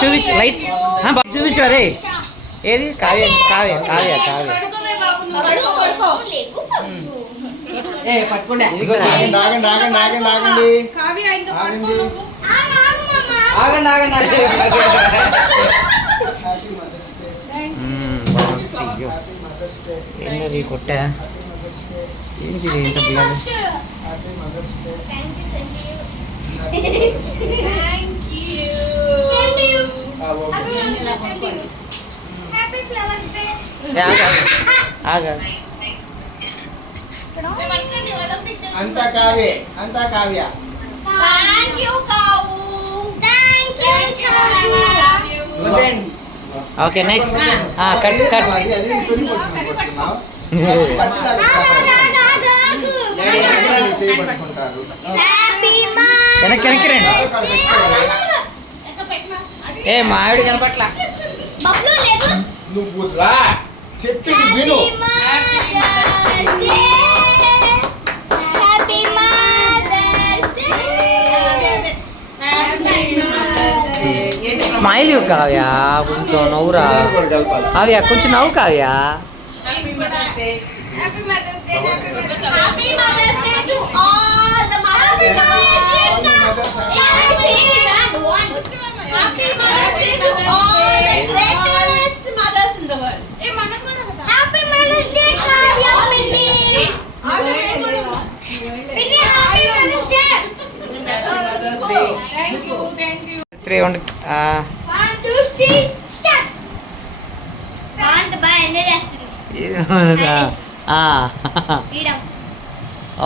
చూపించు లైట్స్ చూపించు రే ఏది కావ్య కావ్య కావ్య కావ్య పట్టుకోండి ఏంటది కొట్టా ఏంటి ఇంత బ్లడ్ అంతా కావ్య అంతా Kavya okay next cut cut వెనక్కి వెనక్కి రండి ఏ మావిడి కనపట్ల నువ్వు రా చెప్పింది విను స్మైల్ ఇవ్వు కావ్య కొంచెం నవ్వురా కావ్య కొంచెం నవ్వు Kavya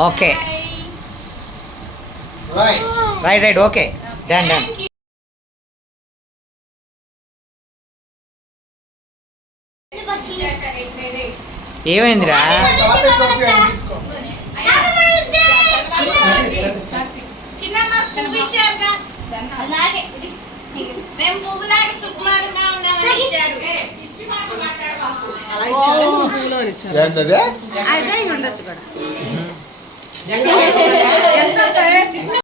okay right right okay done done ఏమైందిరా మేము పువ్వులాగా సుకుమారంగా ఉన్నామని ఇచ్చారు.